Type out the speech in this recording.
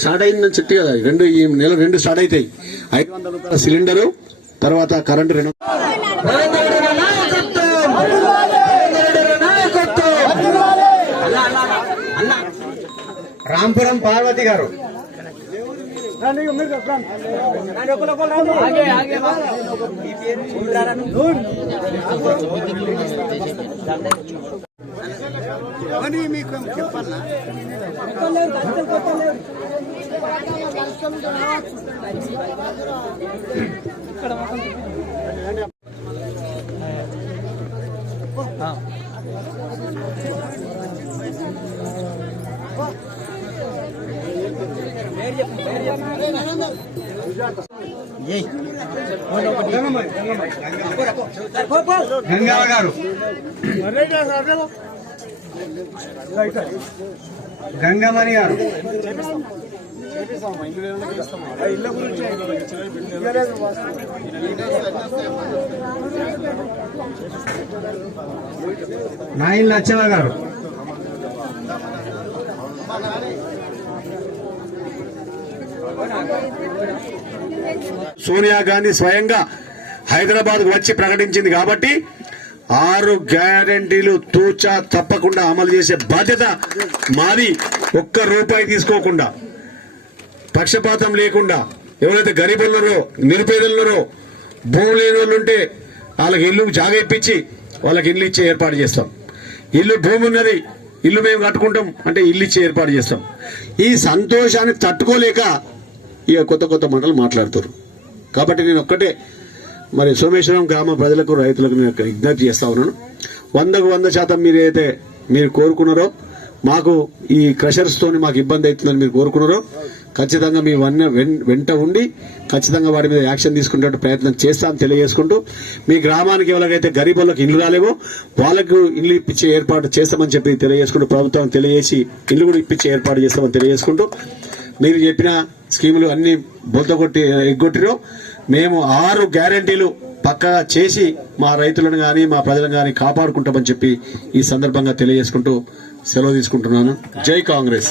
Start అయిందని చెప్తే కదా రెండు ఈ నెల రెండు స్టార్ట్ అవుతాయి ఐదు వందల రూపాయల సిలిండరు తర్వాత కరెంటు రెండు రాంపురం పార్వతి గారు. రాంపురం పార్వతి గారు. గంగావ గారు గంగమణి గారు నాయన్ లచ్చవ గారు సోనియా గాంధీ స్వయంగా హైదరాబాద్ వచ్చి ప్రకటించింది కాబట్టి ఆరు గ్యారంటీలు తూచా తప్పకుండా అమలు చేసే బాధ్యత మాది. ఒక్క రూపాయి తీసుకోకుండా పక్షపాతం లేకుండా ఎవరైతే గరీబులున్నారో నిరుపేదలున్నారో భూమి లేని వాళ్ళు ఉంటే వాళ్ళకి ఇల్లు జాగ ఇప్పించి వాళ్ళకి ఇల్లు ఇచ్చే ఏర్పాటు చేస్తాం. ఇల్లు భూమి ఉన్నది ఇల్లు మేము కట్టుకుంటాం అంటే ఇల్లు ఇచ్చే ఏర్పాటు చేస్తాం. ఈ సంతోషాన్ని తట్టుకోలేక ఇక కొత్త కొత్త మాటలు మాట్లాడుతారు కాబట్టి నేను ఒక్కటే మరి సోమేశ్వరం గ్రామ ప్రజలకు రైతులకు నేను విజ్ఞప్తి చేస్తా ఉన్నాను. వందకు వంద శాతం మీరు ఏదైతే మీరు కోరుకున్నారో మాకు ఈ క్రషర్స్తోని మాకు ఇబ్బంది అవుతుందని మీరు కోరుకున్నారో ఖచ్చితంగా మీ వన్న వెన్- వెంట ఉండి ఖచ్చితంగా వారి మీద యాక్షన్ తీసుకునే ప్రయత్నం చేస్తామని తెలియజేసుకుంటూ మీ గ్రామానికి ఎవరికైతే గరీబులకు ఇల్లు రాలేవో వాళ్ళకు ఇల్లు ఇప్పించే ఏర్పాటు చేస్తామని చెప్పి తెలియజేసుకుంటూ ప్రభుత్వం తెలియజేసి ఇల్లు కూడా ఇప్పించే ఏర్పాటు చేస్తామని తెలియజేసుకుంటూ మీరు చెప్పిన స్కీములు అన్ని బొద్దగొట్టి కొట్టి ఎగ్గొట్టిరో. మేము ఆరు గ్యారంటీలు పక్కగా చేసి మా రైతులను కానీ మా ప్రజలను కానీ కాపాడుకుంటామని చెప్పి ఈ సందర్భంగా తెలియజేసుకుంటూ సెలవు తీసుకుంటున్నాను. జై కాంగ్రెస్.